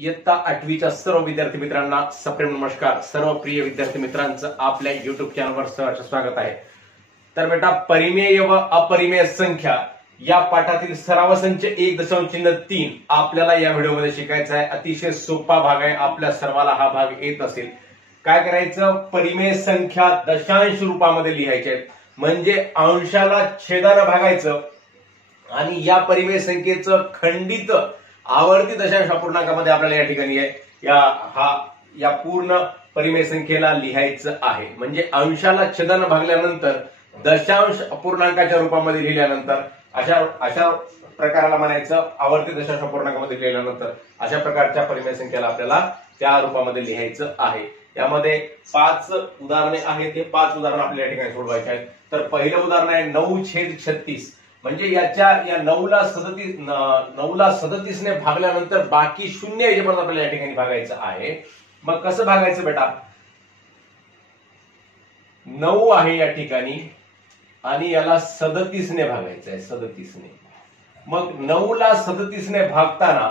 इयत्ता 8वीच्या सर्व विद्यार्थी मित्रांना सप्रेम नमस्कार। सर्व प्रिय विद्यार्थी मित्रांचं आपल्या युट्यूब चॅनलवर सहर्ष स्वागत आहे। तर बेटा, परिमेय व अपरिमेय संख्या या पाठातील सराव संच 1.3 आपल्याला या व्हिडिओमध्ये शिकायचा आहे। अतिशय सोपा भाग आहे, आपल्या सर्वाला हा भाग येत असेल। काय करायचं, परिमेय संख्या दशांश रूपामध्ये लिहायच्या आहेत, म्हणजे अंशाला छेदाने भागायचं आणि या परिमेय संख्येचं खंडित आवर्ती दशांश अपूर्णांकामध्ये आपल्याला या ठिकाणी या पूर्ण परिमेय संख्येला लिहायचं आहे। म्हणजे अंशाला छेदाने भागल्यानंतर दशांश अपूर्णांकाच्या रूपामध्ये लिहिल्यानंतर अशा प्रकाराला म्हणायचं आवर्ती दशांश अपूर्णांकामध्ये लिहिल्यानंतर अशा प्रकारच्या परिमेय संख्येला आपल्याला त्या रूपामध्ये लिहायचं आहे। यामध्ये 5 उदाहरणे आहेत, हे 5 उदाहरण आपल्याला या ठिकाणी सोडवायचे आहेत। तर पहिलं उदाहरण आहे 9/36, म्हणजे या 9ला 37 ने भागल्यानंतर बाकी शून्य याच्यापर्यंत आपल्याला या ठिकाणी भागायचं आहे। मग कसं भागायचं बेटा, 9 आहे या ठिकाणी आणि याला 37 ने भागायचं आहे, 37 ने। मग 9ला 37 ने भागताना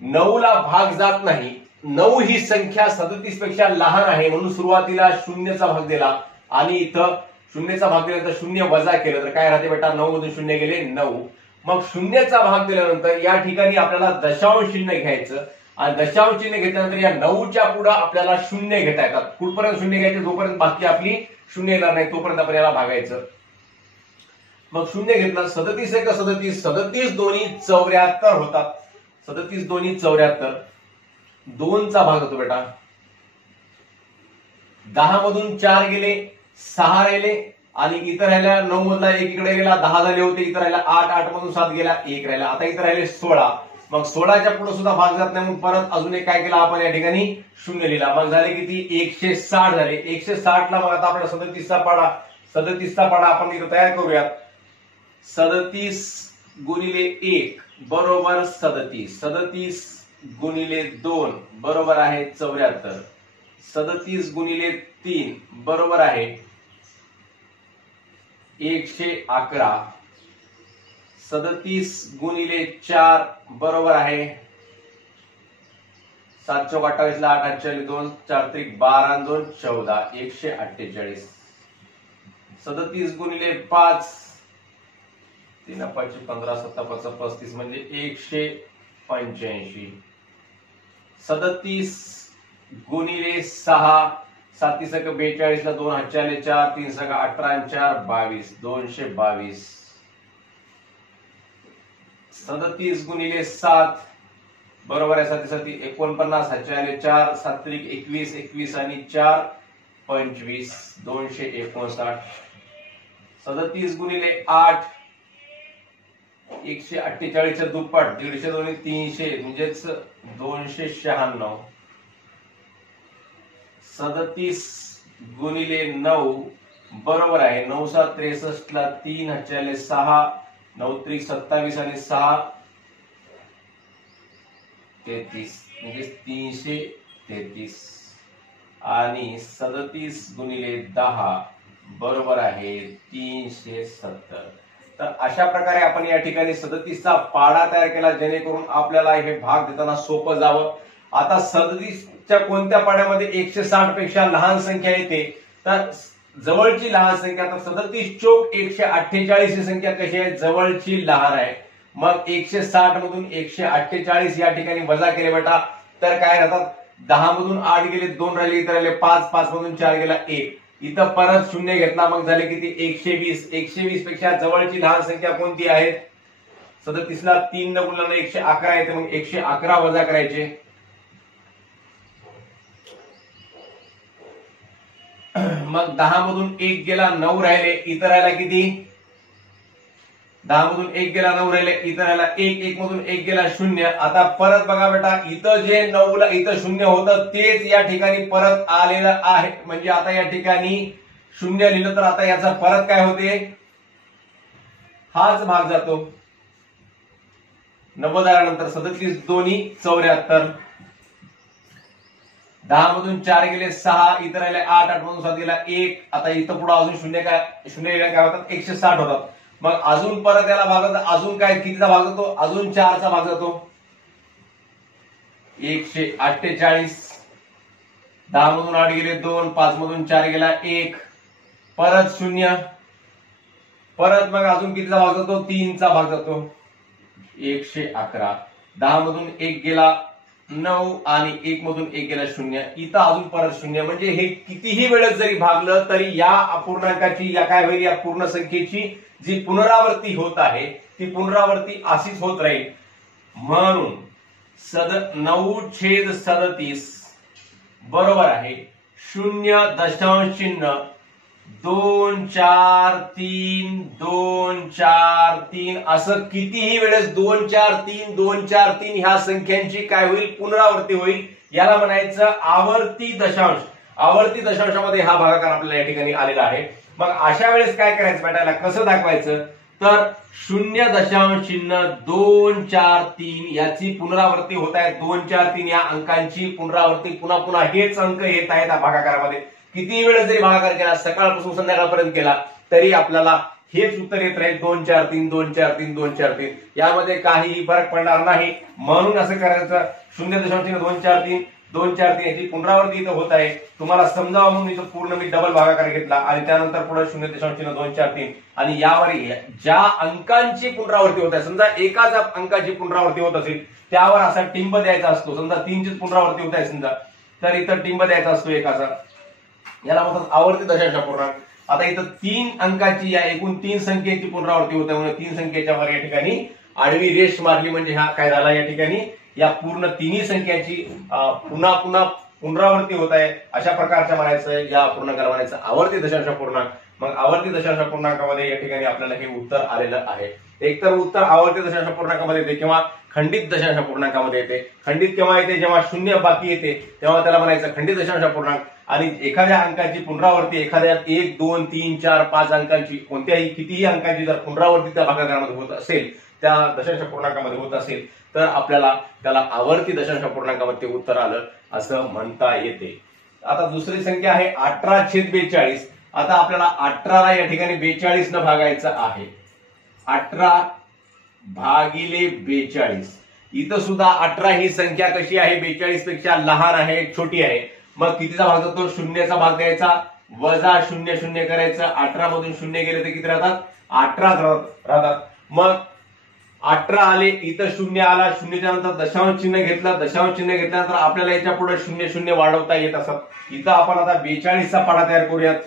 9ला भाग जात नाही, 9 ही संख्या 37 पेक्षा लहान आहे म्हणून सुरुवातीला शून्यचा भाग दिला आणि इथं शून्यचा भाग दिल्यानंतर शून्य वजा केलं तर काय राहते बेटा, 9 मधून शून्य गेले 9। मग शून्याचा भाग दिल्यानंतर या ठिकाणी आपल्याला दशांश चिन्ह घ्यायचं आणि दशांश चिन्ह घेतल्यानंतर या 9च्या पुढे आपल्याला शून्य घेता येतात। कुठपर्यंत शून्य घ्यायचे, जोपर्यंत बाकी आपली शून्य येणार नाही तोपर्यंत आपण याला भागायचं। मग शून्य घेतलं, 37 एक 37, 37 दोन्ही 74 होतात, 37 दोन्ही 74। 2चा भाग होतो बेटा, 10 मधून 4 गेले, 6 राहिले आणि इतर राहिल्या 9 मधला 1 इकडे गेला, 10 झाले होते, इतर राहिला 8, 8 मधून 7 गेला, 1 राहिला। आता इतर राहिले 16। मग 16च्या पुढे सुद्धा भाग जात नाही, मग परत अजून एक काय केला आपण या ठिकाणी शून्य लिहिला। मग झाले किती, 160 झाले। 160ला मग आता आपल्याला 37चा पाडा आपण इथं तयार करूयात। 37 गुणिले 1 बरोबर 37, 37 गुणिले 2 बरोबर आहे 74, 37 गुणिले 3 बरोबर आहे 111, 37 गुणिले 4 बरोबर आहे 7 चौक 28 ला 8 48 2 4 त्रिक 12 2 14, 148। 37 गुणिले 5 3 5 15 7 5 35 म्हणजे 185। 37 गुणिले 6 7 सक 42 ला 2 हात 4 4 3 सक 18 4 22, 222। 37 गुणिले 7 बरोबर आहे 7 7 49 हात 4 7 त्रिक 21 21 आणि 4 25, 259। 37 गुणिले 8 148च्या दुप्पट, 150 दोन्ही 300 म्हणजेच 296। 37 गुणिले 9 बरोबर आहे 9 7 63 ला 3 हात 6 9 त्रिक 27 आणि 6 33 म्हणजे 333 आणि 37 गुणिले 10 बरोबर आहे 370। तर अशा प्रकारे आपण या ठिकाणी 37चा पाडा तयार केला, जेणेकरून आपल्याला हे भाग देताना सोपं जावं। आता 37च्या कोणत्या पाड्यामध्ये 160 पेक्षा लहान संख्या येते, तर जवळची लहान संख्या, तर 37 चौक 148 ही संख्या कशी आहे, जवळची लहान आहे। मग 160 मधून 148 या ठिकाणी वजा केले बेटा तर काय राहतात, 10 मधून 8 गेले, 2 राहिले, इतर राहिले 5, 5 मधून 4 गेला 1, इथं परत शून्य घेतला, मग झाले किती 120। 120 पेक्षा जवळची लहान संख्या कोणती आहे, 37ला 3 न गुणल्यानं 111 येते, मग 111 वजा करायचे। मग 10 मधून 1 गेला, 9 राहिले, इतर राहिला किती, 10 मधून 1 गेला, 9 राहिले, इतर राहिला 1, 1 मधून 1 गेला 0। आता परत बघा बेटा, इथं जे 9ला इथं 0 होतं तेच या ठिकाणी परत आलेलं आहे, म्हणजे आता या ठिकाणी 0 लिहिलं तर आता याचा परत काय होते, हाच भाग जातो। 90 आल्यानंतर 37 दोन्ही 74, 10 मधून 4 गेले 6, इतर राहिले 8, 8 मधून 7 गेला 1, आता इथं पुढे अजून शून्य काय होतात, 160 होतात। मग अजून परत याला भागात अजून काय कितीचा भाग जातो, अजून 4चा भाग जातो, 148, 10 मधून 8 गेले 2, 5 मधून 4 गेला 1, परत 0, परत मग अजून कितीचा भाग जातो 3 चा भाग जातो 111, 10 मधून 1 गेला 9 आणि 1 मधून 1 गेला 0, इथं अजून परत 0. म्हणजे हे कितीही वेळेस जरी भागलं तरी या अपूर्णांकाची या काय होईल, या पूर्ण संख्येची जी पुनरावृत्ती होत आहे ती पुनरावृत्ती अशीच होत राहील. म्हणून 9/37 बरोबर आहे 0.243243 असं कितीही वेळेस 243 ह्या संख्यांची काय होईल, पुनरावृत्ती होईल. याला म्हणायचं आवर्ती दशांश. आवर्ती दशांशामध्ये हा भागाकार आपल्याला या ठिकाणी आलेला आहे. मग अशा वेळेस काय करायचं बेटाला, कसं दाखवायचं, तर 0.243 याची पुनरावृत्ती होत आहे. 243 या अंकांची पुनरावृत्ती पुन्हा पुन्हा हेच अंक येत आहेत या भागाकारामध्ये. किती वेळेस जरी भागाकार केला, सकाळपासून संध्याकाळपर्यंत केला तरी आपल्याला हेच उत्तर येत राहील 243 243 243. यामध्ये काहीही फरक पडणार नाही. म्हणून असं करायचं 0.243 243 याची पुनरावृत्ती इथं होत आहे. तुम्हाला समजावं म्हणून इथं पूर्ण मी डबल भागाकार घेतला आणि त्यानंतर पुढे 0.243 आणि यावर ज्या अंकांची पुनरावृत्ती होत आहे, समजा एकाच अंकाची पुनरावृत्ती होत असेल त्यावर असा टिंब द्यायचा असतो. समजा 3ची पुनरावृत्ती होत आहे समजा, तर इथं टिंब द्यायचा असतो एकाचा. याला म्हणतात आवर्ती दशांश अपूर्णांक. आता इथं 3 अंकाची या एकूण 3 संख्येची पुनरावृत्ती होत आहे म्हणून 3 संख्येच्या वर या ठिकाणी आडवी रेष मारली. म्हणजे हा काय झाला, या ठिकाणी या पूर्ण तिन्ही संख्याची पुन्हा पुन्हा पुनरावृत्ती होत आहे. अशा प्रकारच्या म्हणायचं या अपूर्णांकाला म्हणायचं आवर्ती दशांश अपूर्णांक. मग आवर्ती दशांश अपूर्णांकामध्ये या ठिकाणी आपल्याला हे उत्तर आलेलं आहे. एकतर उत्तर आवर्ती दशांश अपूर्णांकामध्ये येते किंवा खंडित दशांश अपूर्णांकामध्ये येते. खंडित केव्हा येते, जेव्हा 0 बाकी येते तेव्हा त्याला म्हणायचं खंडित दशांश अपूर्णांक. आणि एखाद्या अंकाची पुनरावृत्ती एखाद्या 1 2 3 4 5 अंकांची कोणत्याही कितीही अंकाची जर पुनरावृत्ती त्या भागाकारामध्ये होत असेल, त्या दशांश अपूर्णांकामध्ये होत असेल, तर आपल्याला त्याला आवर्ती दशांश अपूर्णांकामध्ये उत्तर आलं असं म्हणता येते. आता दुसरी संख्या आहे 18/42. आता आपल्याला 18ला या ठिकाणी 42 न भागायचं आहे. 18/42. इथं सुद्धा 18 ही संख्या कशी आहे, 42 पेक्षा लहान आहे, छोटी आहे. मग कितीचा भाग जातो, 0चा भाग द्यायचा, वजा 0 0 करायचं. 18 मधून 0 गेले तर किती राहतात, 18 राहतात. मग 18 आले, इथं 0 आला, 0च्या नंतर दशांश चिन्ह घेतलं, दशांश चिन्ह घेतल्यानंतर आपल्याला याच्या पुढे 0 0 वाढवता येत असत. इथं आपण आता 42चा पाढा तयार करूयात.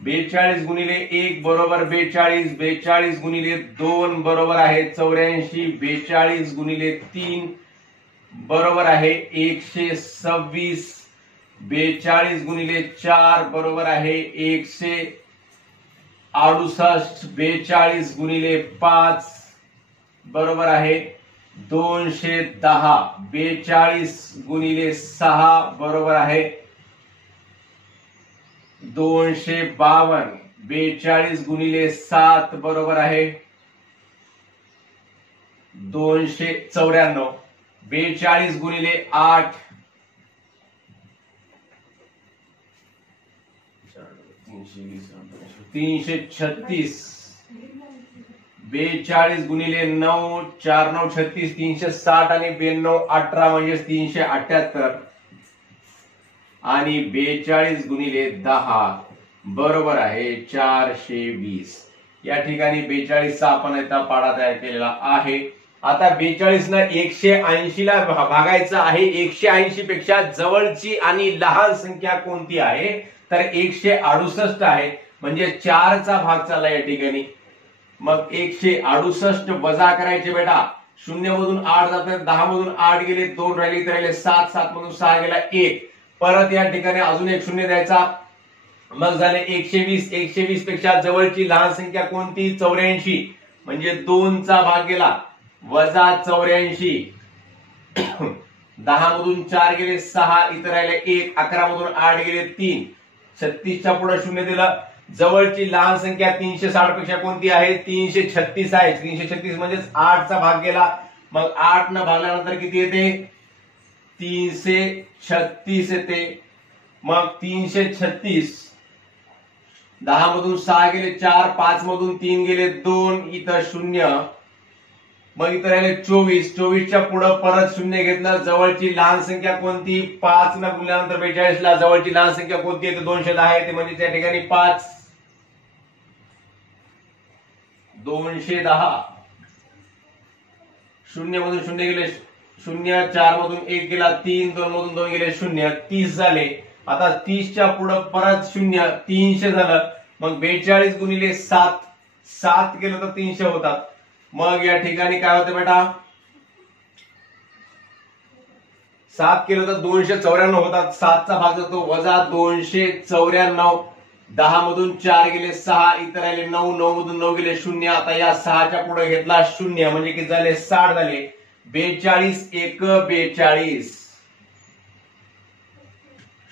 42 गुणिले 1 बरोबर 42, 42 गुणिले 2 बरोबर आहे 84, 42 गुणिले 3 बरोबर आहे 126, 42 गुणिले 4 बरोबर आहे 168, 42 गुणिले 5 बरोबर आहे 210, 42 गुणिले 6 बरोबर आहे 252, 42 गुणिले 7 बरोबर आहे 294, 42 गुणिले 8 336, 42 गुणिले 9 4 9 36, 360 आणि 92 18 म्हणजे 378 आणि 42 गुणिले 10 बरोबर आहे 420. या ठिकाणी 42चा आपण आता पाढा तयार केलेला आहे. आता 42 ना 180 ला भागायचं आहे. 180 पेक्षा जवळची आणि लहान संख्या कोणती आहे, तर 168 आहे. म्हणजे 4चा भाग चालला या ठिकाणी. मग 168 वजा करायचे बेटा, 0 मधून 8 जातात, 10 मधून 8 गेले, 2 राहिले, तर राहिले 7, 7 मधून 6 गेला 1, परत या ठिकाणी अजून एक 0 द्यायचा. मग झाले 120. 120 पेक्षा जवळची लहान संख्या कोणती, 84, म्हणजे 2चा भाग गेला, वजा 84, 10 मधून 4 गेले 6, इतर राहिले 1, 11 मधून 8 गेले 3, 36च्या पुढे 0 दिलं. जवळची लहान संख्या 360 पेक्षा कोणती आहे, 336 आहे. 336 म्हणजेच 8चा भाग गेला. मग 8 न भागल्यानंतर किती येते, 336 येते. मग 336, 10 मधून 6 गेले 4, 5 मधून 3 गेले 2, इथं 0, मग इथं राहिले 24, 24च्या पुढे परत शून्य घेतलं, जवळची लहान संख्या कोणती, 5 न गुणल्यानंतर 42 ला जवळची लहान संख्या कोणती आहे, 210 आहे, ते म्हणजे त्या ठिकाणी 5 210, शून्य मधून शून्य गेले 0, 4 मधून 1 गेला 3, 2 मधून 2 गेले 0, 30 झाले। आता 30च्या पुढे परत शून्य, 300 झालं। मग 42 गुणिले 7, 7 केलं तर 300 होतात। मग या ठिकाणी काय होतं बेटा, 7 केलं तर 294 होतात। 7 चा भाग जातो वजा 294, 10 मधून 4 गेले 6, इतर राहिले 9, 9 मधून 9 गेले 0। आता या 6च्या पुढे घेतला 0 म्हणजे किती झाले, 60 झाले। 42 1 42,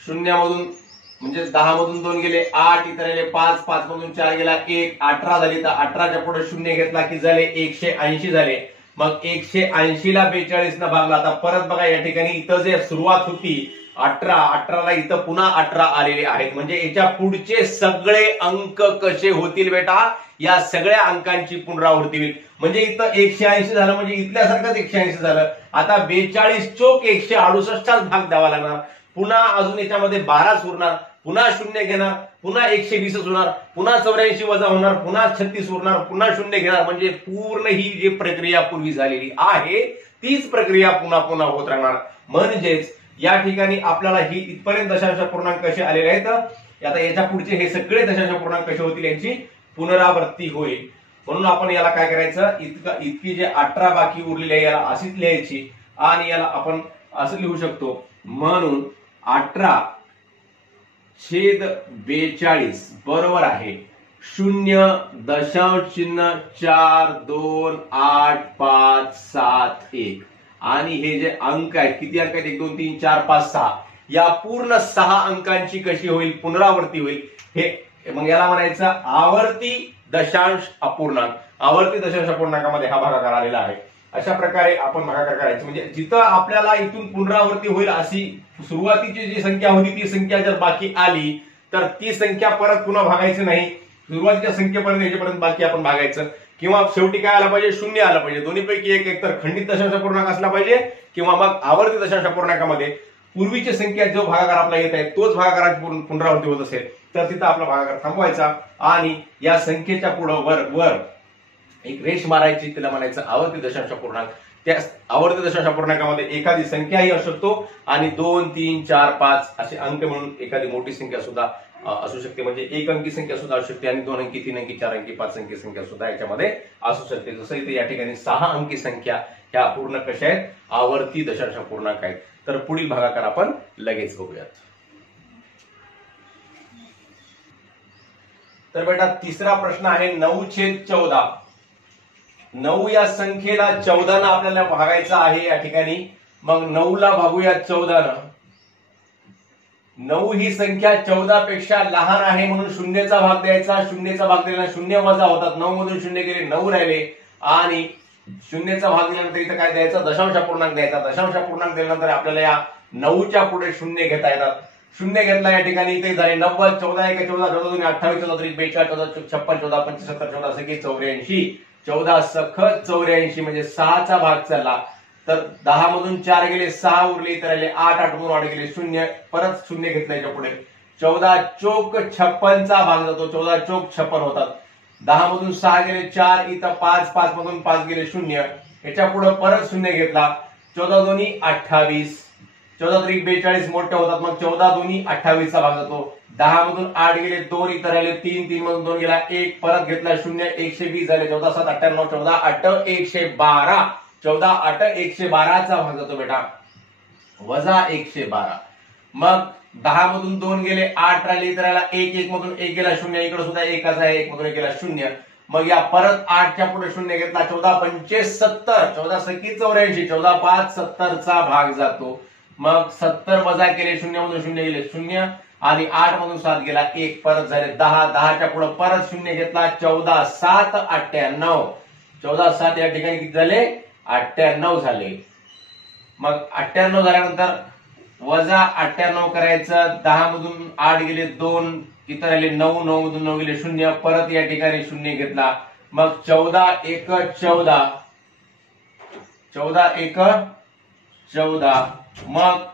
0 मधून म्हणजे 10 मधून 2 गेले 8, इतर राहिले 5, 5 मधून 4 गेला 1, 18 झाली। तर 18च्या पुढे 0 घेतला की झाले 180 झाले। मग 180 ला 42 न भागला। आता परत बघा या ठिकाणी इथं जे सुरुवात होती 18 ला इथं पुन्हा 18 आलेले आहेत, म्हणजे याच्या पुढचे सगळे अंक कसे होतील बेटा, या सगळ्या अंकांची पुनरावृत्ती होईल। म्हणजे इथं 180 झालं म्हणजे इथल्यासारखंच 180 झालं। आता 42 चोक 168 भाग द्यावा लागणार, पुन्हा अजून याच्यामध्ये 12 उरणार, पुन्हा शून्य घेणार, पुन्हा 120 होणार, पुन्हा 84 वजा होणार, पुन्हा 36 उरणार, पुन्हा शून्य घेणार। म्हणजे पूर्ण ही जी प्रक्रिया पूर्वी झालेली आहे तीच प्रक्रिया पुन्हा पुन्हा होत राहणार। म्हणजेच या ठिकाणी आपल्याला ही इथपर्यंत दशांश पूर्णांक कसे आलेले आहेत, आता याच्या पुढचे हे सगळे दशांश पूर्णांक कसे होतील यांची पुनरावृत्ती होईल। म्हणून आपण याला काय करायचं, इतकी जे 18 बाकी उरलेली आहे याला अशीच लिहायची आणि याला आपण असं लिहू शकतो, म्हणून 18 छेद 42 बरोबर आहे 0.42851 आणि हे जे अंक आहेत किती अंक आहेत, 1 2 3 4 5 6, या पूर्ण 6 अंकांची कशी होईल पुनरावृत्ती होईल। हे मग याला म्हणायचं आवर्ती दशांश अपूर्णांक। आवर्ती दशांश अपूर्णांकामध्ये हा भागाकार आलेला आहे। अशा प्रकारे आपण भागाकार करायचे, म्हणजे जिथं आपल्याला इथून पुनरावृत्ती होईल अशी सुरुवातीची जी संख्या होती ती संख्या जर बाकी आली तर ती संख्या परत पुन्हा भागायची नाही, सुरुवातीच्या संख्येपर्यंत याच्यापर्यंत बाकी आपण भागायचं, किंवा शेवटी काय आला पाहिजे, शून्य आला पाहिजे। दोन्हीपैकी एक तर खंडित दशांश अपूर्णांक असला पाहिजे किंवा मग आवर्ती दशांश अपूर्णांकामध्ये पूर्वीची संख्या जो भागाकार आपला येत आहे तोच भागाकाराची पुनरावृत्ती होत असेल तर तिथं आपला भागाकार थांबवायचा आणि या संख्येच्या पुढे वर एक रेष मारायची, तिला म्हणायचं आवर्ती दशांश अपूर्णांक। त्या आवर्ती दशांश अपूर्णांकामध्ये एखादी संख्याही असू शकतो आणि 2 3 4 5 असे अंक म्हणून एखादी मोठी संख्या सुद्धा असू शकते, म्हणजे 1 अंकी संख्या सुद्धा असू शकते आणि 2 अंकी 3 अंकी 4 अंकी 5 अंकी संख्या सुद्धा याच्यामध्ये असू शकते। जसं इथे या ठिकाणी 6 अंकी संख्या ह्या पूर्ण कशा आहेत, आवर्ती दशांश अपूर्णांक आहेत। तर पुढील भागाकार आपण लगेच बघूयात। तर बेटा तिसरा प्रश्न आहे 9/14। 9 या संख्येला 14 ना आपल्याला भागायचं आहे या ठिकाणी। मग 9 ला भागूया 14 न। 9 ही संख्या 14 पेक्षा लहान आहे म्हणून शून्यचा भाग द्यायचा, शून्यचा भाग दिल्यानंतर शून्य वजा होतात, 9 मधून शून्य गेले 9 राहिले आणि शून्यचा भाग दिल्यानंतर इथं काय द्यायचा, दशांश अपूर्णांक द्यायचा। दशांश अपूर्णांक दिल्यानंतर आपल्याला या 9च्या पुढे शून्य घेता येतात। शून्य घेतला या ठिकाणी इथे झाले 90, 14 1 14 14 2 28 14 3 42 14 56 14 75 14 सके 84, 14 सख 84 म्हणजे 6चा भाग चालला तर 10 मधून 4 गेले 6 उरले, इतर राहिले 8, 8 मधून 8 गेले 0, परत शून्य घेतला याच्या पुढे 14 चोक 56चा भाग जातो, 14 चोक 56 होतात। 10 मधून 6 गेले 4, इथं 5, 5 मधून 5 गेले 0, याच्या पुढे परत शून्य घेतला, 14 दोन्ही 28, 14 3 42 मोठे होतात, मग 14 दोन्ही 28 चा भाग जातो। 10 मधून 8 गेले 2, इतर राहिले 3, 3 मधून 2 गेला 1, परत घेतला 0, 120 झाले, 14 7 98, 14 8 112, 14 8 112 चा भाग जातो बेटा वजा 112। मग 10 मधून 2 गेले 8 राहिले, इतर राहिला 1, 1 मधून 1 गेला 0, इकडे सुद्धा 1 आहे, 1 मधून 1 गेला 0, मग या परत 8च्या पुढे शून्य घेतला, 14 पंचे 70, 14 सकी 84, 14 5 70 चा भाग जातो। मग 70 वजा केले, 0 मधून 0 गेले 0 आणि 8 मधून 7 गेला 1, परत झाले 10, 10च्या पुढे परत शून्य घेतला, 14 7 98, 14 7 या ठिकाणी किती झाले 98 झाले। मग 98 झाल्यानंतर वजा 98 करायचं, 10 मधून 8 गेले 2, इतर राहिले 9, 9 मधून 9 गेले 0, परत या ठिकाणी शून्य घेतला, मग 14 1 14, 14 एक 14, मग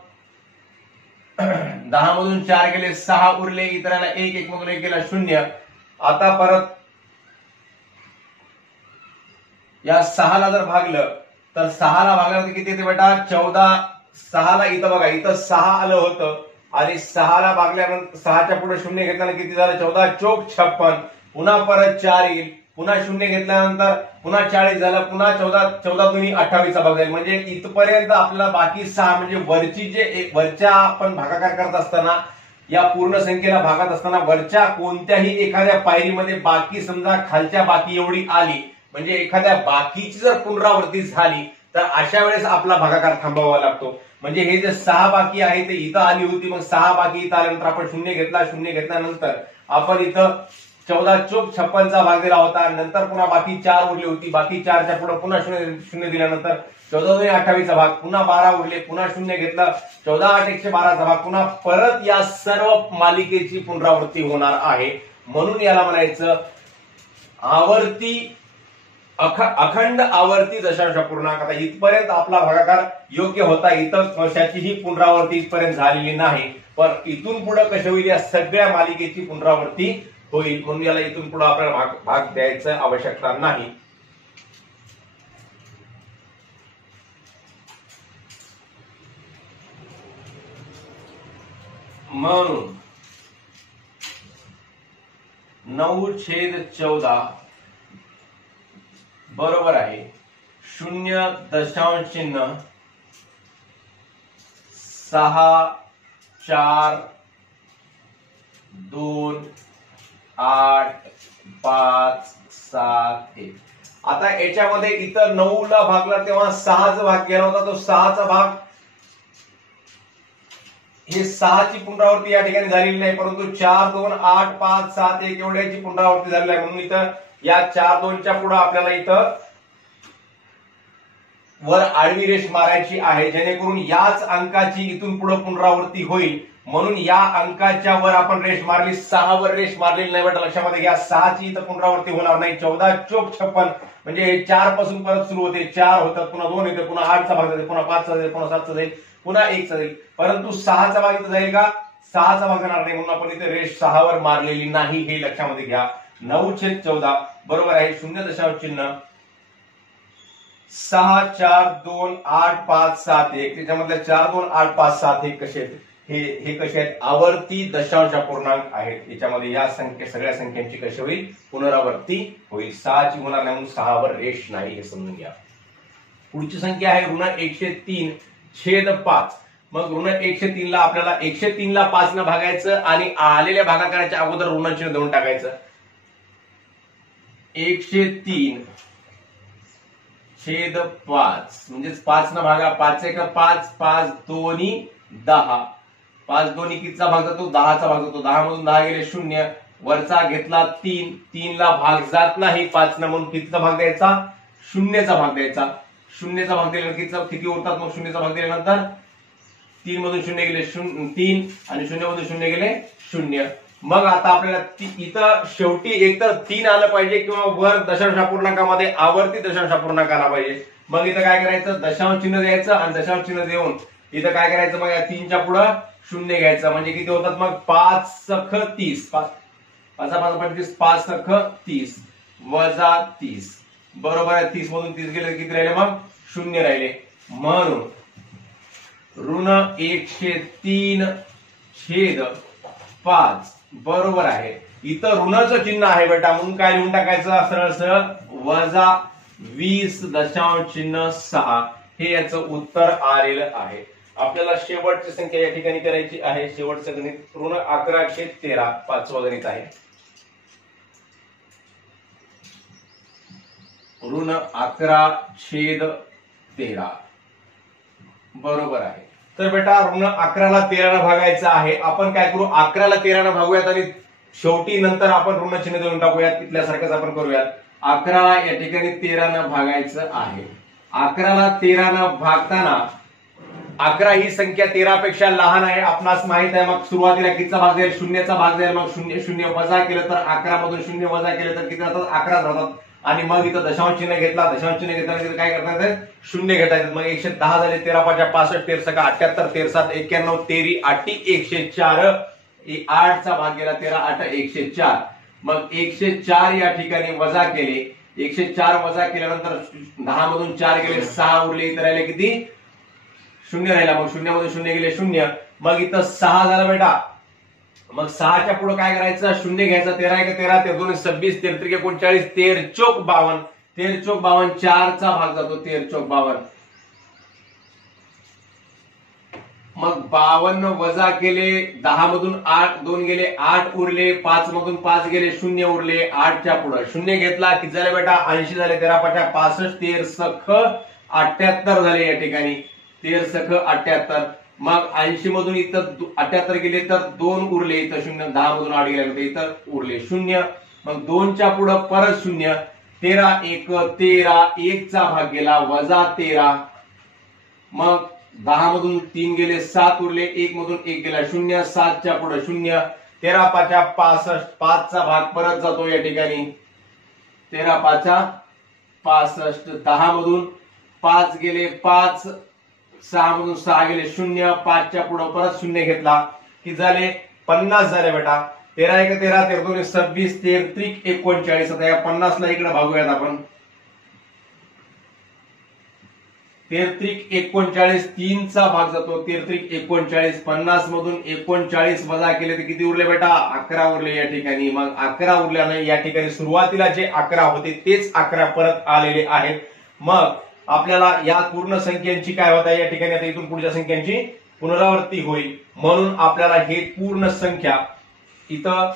10 मधून 4 गेले 6 उरले, इतरांना 1 1 मधून 1 गेला 0. आता परत या 6 ला जर भागलं तर 6 ला भागल्यानंतर किती येते बेटा 14. 6 ला इथं बघा, इथं 6 आलं होतं आणि 6 ला भागल्यानंतर 6च्या पुढे 0 घेतल्यानं किती झालं 14 चौक 56. पुन्हा परत 4 येईल, पुन्हा 0 घेतल्यानंतर पुन्हा 40 झालं, पुन्हा 14 दुनी 28 चा भाग जाईल. म्हणजे इथपर्यंत आपल्याला बाकी 6 म्हणजे वरची जे वरच्या आपण भागाकार करत असताना या पूर्ण संख्येला भागात असताना वरच्या कोणत्याही एखाद्या पायरीमध्ये बाकी समजा खालच्या बाकी एवढी आली, म्हणजे एखाद्या बाकीची जर पुनरावृत्ती झाली तर अशा वेळेस आपला भागाकार थांबवावा लागतो. म्हणजे हे जे 6 बाकी आहे ते इथं आली होती, मग 6 बाकी इथं आल्यानंतर आपण 0 घेतला, 0 घेतल्यानंतर आपण इथं 14 चौक 56 चा भाग दिला होता. नंतर पुन्हा बाकी 4 उरली होती, बाकी 4च्या पुढे पुन्हा 0 दिल्यानंतर 14 दुनी 28 चा भाग, पुन्हा 12 उरले, पुन्हा 0 घेतलं, 14 8 112 चा भाग, पुन्हा परत या सर्व मालिकेची पुनरावृत्ती होणार आहे. म्हणून याला म्हणायचं आवर्ती अखंड आवर्ती दशांश अपूर्णांक. आता इथपर्यंत आपला भागाकार योग्य होता, इथं कशाचीही पुनरावृत्ती इथपर्यंत झालेली नाही, पण इथून पुढे कशी होईल या सगळ्या मालिकेची पुनरावृत्ती होईल. म्हणून याला इथून पुढे आपल्याला भाग द्यायचं आवश्यकता नाही. म्हणून 9/14 बरोबर आहे 0.6 4 2 8 5 7 1. आता याच्यामध्ये इथं 9 ला भागला तेव्हा 6चा भाग गेला होता, तो 6चा भाग हे 6ची पुनरावृत्ती या ठिकाणी झालेली नाही, परंतु 4 2 8 5 7 1 एवढ्याची पुनरावृत्ती झालेली आहे. म्हणून इथं या 4 2च्या पुढे आपल्याला इथं वर आडवी रेष मारायची आहे, जेणेकरून याच अंकाची इथून पुढे पुनरावृत्ती होईल. म्हणून या अंकाच्या वर आपण रेष मारली, 6 वर रेष मारलेली नाही बेटा, लक्षामध्ये घ्या. 6ची इथं पुनरावृत्ती होणार नाही. 14 चौक 56 म्हणजे 4 पासून परत सुरू होते, 4 होतात, पुन्हा 2 येते, पुन्हा 8चा भाग जाईल, पुन्हा 5चा जाईल, पुन्हा 7चा जाईल, पुन्हा 1चा जाईल, परंतु 6चा भाग इथं जाईल का 6चा भाग जाणार नाही. म्हणून आपण इथे रेष 6 वर मारलेली नाही, हे लक्षामध्ये घ्या. 9/14 बरोबर आहे 0.6 4 2 8 5 7 1. त्याच्यामधले 4 2 8 5 7 1 कसे आहेत, हे कसे आहेत आवर्ती दशांश अपूर्णांक आहेत. याच्यामध्ये या संख्या सगळ्या संख्यांची कशी होईल पुनरावृत्ती होईल. 6ची होणार नाही म्हणून 6 वर रेष नाही, हे समजून घ्या. पुढची संख्या आहे ऋण 103/5. मग ऋण 103 ला आपल्याला 103 ला 5 न भागायचं आणि आलेल्या भागाकाराच्या अगोदर ऋण चिन्ह देऊन टाकायचं. 103/5 म्हणजेच 5 न भागा, 5 1 5 5 2 10, 5 2 कितीचा भाग जातो 10चा भाग जातो. 10 मधून 10 गेले 0, वरचा घेतला 3, 3 ला भाग जात नाही, 5 न म्हणून कितीचा भाग द्यायचा 0चा भाग द्यायचा. 0चा भाग दिल्यानंतर किती उरतात, मग 0चा भाग दिल्यानंतर 3 मधून 0 गेले 3 आणि 0 मधून 0 गेले 0. मग आता आपल्याला इथं शेवटी एकतर 3 आलं पाहिजे किंवा वर दशांश अपूर्णांकामध्ये आवर्ती दशांश अपूर्णांक आला पाहिजे. मग इथं काय करायचं दशांश चिन्ह द्यायचं आणि दशांश चिन्ह देऊन इथं काय करायचं मग या 3च्या पुढे 0 घ्यायचं. म्हणजे किती होतात मग 5 सख 30, 5 5 25, 5 सख 30 वजा 30 बरोबर आहे. 30 मधून 30 गेले किती राहिले मग 0 राहिले. म्हणून ऋण 103/5 बरोबर आहे. इथं ऋणाचं चिन्ह आहे बेटा, म्हणून काय लिहून टाकायचं सरळ सरळ वजा 20.6 हे याचं उत्तर आलेलं आहे. आपल्याला शेवटची संख्या या ठिकाणी करायची आहे. शेवटचं गणित ऋण 11/13 पाचवं गणित आहे. ऋण 11/13 बरोबर आहे. तर बेटा ऋण 11 ला 13 न भागायचं आहे. आपण काय करू 11 ला 13 न भागूयात आणि शेवटी नंतर आपण ऋण चिन्ह देऊन टाकूयात. तिथल्यासारखंच आपण करूयात. 11 ला या ठिकाणी 13 न भागायचं आहे. 11 ला 13 न भागताना 11 ही संख्या 13 पेक्षा लहान आहे आपणास माहित आहे. मग सुरुवातीला कितीचा भाग जाईल 0चा भाग जाईल. मग 0 0 वजा केलं तर 11 मधून 0 वजा केलं तर किती राहतात 11 राहतात. आणि मग इथं दशांश चिन्ह घेतला, दशांश चिन्ह घेतल्यानंतर काय करता येतं, शून्य घेता येतात. मग 110 झाले, 13 5 65, 13 6 78, 13 7 91, 13 8 104, 8 चा भाग गेला, 13 8 104. मग 104 या ठिकाणी वजा केले, 104 वजा केल्यानंतर 10 मधून 4 गेले, 6 उरले, इथं राहिले किती, शून्य राहिला. मग शून्यामधून शून्य गेले, शून्य. मग इथं 6 झालं बेटा. मग 6च्या पुढे काय करायचं, शून्य घ्यायचं, 13 1 13, 13 2 26, 13 3 39, 13 चौक 52, 13 चौक 52, 4 चा भाग जातो, 13 चौक 52. मग 52 वजा केले, 10 मधून 8 2 गेले, 8 उरले, 5 मधून 5 गेले, शून्य उरले, 8च्या पुढे शून्य घेतला, किती झाले बेटा, 80 झाले, 13 5 65, 13 सख 78 झाले या ठिकाणी, 13 सख 78. मग 80 मधून इथं 78 गेले तर 2 उरले, इथं शून्य, 10 मधून 8 गेल्यानंतर इथं उरले शून्य. मग 2च्या पुढे परत शून्य, 13 1 13, 1 चा भाग गेला, वजा 13. मग 10 मधून 3 गेले, 7 उरले, 1 मधून 1 गेला, शून्य, 7च्या पुढे शून्य, 13 5 65, 5 चा भाग परत जातो या ठिकाणी, 13 5 65, 10 मधून 5 गेले, 5 6 मधून 6 गेले, शून्य, 5च्या पुढे परत शून्य घेतला, की झाले 50 झाले बेटा. 13 1 13, 13 2 26, 13 3 39. आता या 50 ला इकडे भागूयात आपण. 13 3 39, 3 चा भाग जातो, 13 3 39. 50 मधून 39 वजा केले तर किती उरले बेटा, 11 उरले या ठिकाणी. मग 11 उरल्याने या ठिकाणी सुरुवातीला जे 11 होते तेच 11 परत आलेले आहेत. मग आपल्याला या पूर्ण संख्यांची काय होत आहे या ठिकाणी, आता इथून पुढच्या संख्यांची पुनरावृत्ती होईल. म्हणून आपल्याला हे पूर्ण संख्या इथं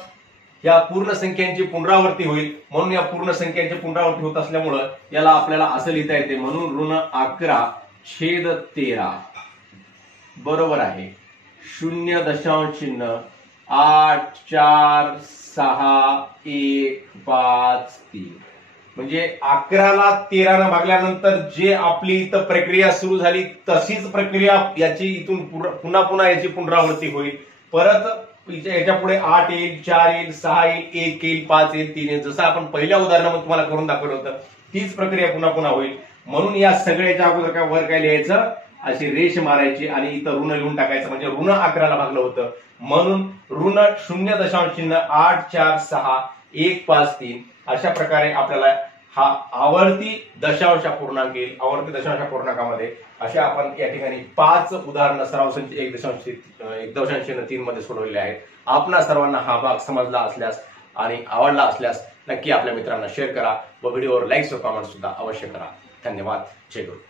या पूर्ण संख्यांची पुनरावृत्ती होईल. म्हणून या पूर्ण संख्यांची पुनरावृत्ती होत असल्यामुळं याला आपल्याला असं लिहिता येते, म्हणून ऋण 11/13 बरोबर आहे 0.8 4 6 1 5 3. म्हणजे 11 ला 13 ने भागल्यानंतर जे आपली इथं प्रक्रिया सुरू झाली तशीच प्रक्रिया याची इथून पुन्हा पुन्हा याची पुनरावृत्ती होईल. परत याच्या पुढे 8 येईल, 4 येईल, 6 येईल, 1 येईल, 5 येईल, 3 येईल. जसं आपण पहिल्या उदाहरणामध्ये तुम्हाला करून दाखवलं होतं तीच प्रक्रिया पुन्हा पुन्हा होईल. म्हणून या सगळ्याच्या अगोदर काय वर काय लिहायचं, अशी रेष मारायची आणि इथं ऋण लिहून टाकायचं, म्हणजे ऋण 11 ला भागलं होतं. म्हणून ऋण 0.8 4 6 1 5 3 अशा प्रकारे आपल्याला हा आवर्ती दशांश येईल. आवर्ती दशांश पूर्णांकामध्ये अशा आपण या ठिकाणी 5 उदाहरणं सराव संच 1.3 मध्ये सोडवलेले आहेत. आपणा सर्वांना हा भाग समजला असल्यास आणि आवडला असल्यास नक्की आपल्या मित्रांना शेअर करा व व्हिडिओवर लाईक व कमेंट सुद्धा अवश्य करा. धन्यवाद. जय गुरु.